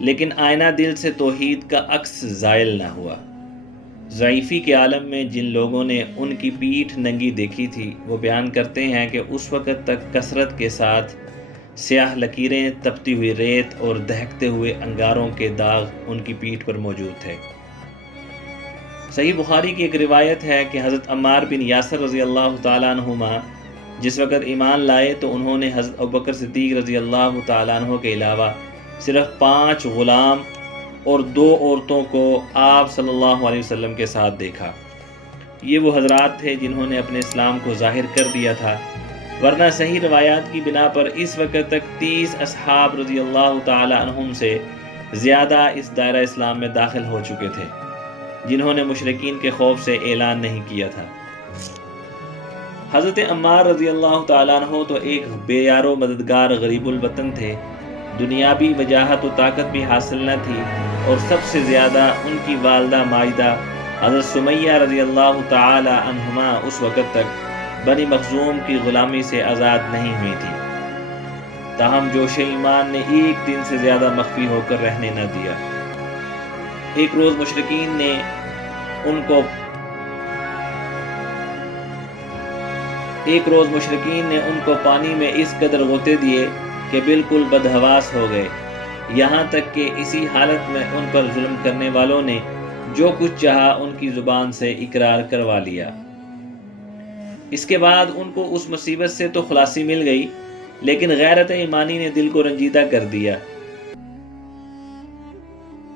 لیکن آئینہ دل سے توحید کا عکس زائل نہ ہوا۔ ضعیفی کے عالم میں جن لوگوں نے ان کی پیٹھ ننگی دیکھی تھی وہ بیان کرتے ہیں کہ اس وقت تک کثرت کے ساتھ سیاہ لکیریں، تپتی ہوئی ریت اور دہکتے ہوئے انگاروں کے داغ ان کی پیٹھ پر موجود تھے۔ صحیح بخاری کی ایک روایت ہے کہ حضرت عمار بن یاسر رضی اللہ تعالیٰ عنہما جس وقت ایمان لائے تو انہوں نے حضرت ابوبکر صدیق رضی اللہ تعالیٰ عنہ کے علاوہ صرف 5 غلام اور 2 عورتوں کو آپ صلی اللہ علیہ وسلم کے ساتھ دیکھا۔ یہ وہ حضرات تھے جنہوں نے اپنے اسلام کو ظاہر کر دیا تھا، ورنہ صحیح روایات کی بنا پر اس وقت تک 30 اصحاب رضی اللہ تعالی عنہم سے زیادہ اس دائرہ اسلام میں داخل ہو چکے تھے، جنہوں نے مشرکین کے خوف سے اعلان نہیں کیا تھا۔ حضرت عمار رضی اللہ تعالیٰ عنہ تو ایک بے یار و مددگار غریب الوطن تھے، دنیاوی وجاہت و طاقت بھی حاصل نہ تھی، اور سب سے زیادہ ان کی والدہ مائدہ حضرت سمیہ رضی اللہ تعالی عنہما اس وقت تک بنی مخزوم کی غلامی سے آزاد نہیں ہوئی تھی۔ تاہم جوش ایمان نے ایک دن سے زیادہ مخفی ہو کر رہنے نہ دیا۔ ایک روز مشرکین نے ان کو پانی میں اس قدر غوطے دیے کہ بالکل بدحواس ہو گئے، یہاں تک کہ اسی حالت میں ان پر ظلم کرنے والوں نے جو کچھ چاہا ان کی زبان سے اقرار کروا لیا۔ اس کے بعد ان کو اس مصیبت سے تو خلاصی مل گئی، لیکن غیرت ایمانی نے دل کو رنجیدہ کر دیا۔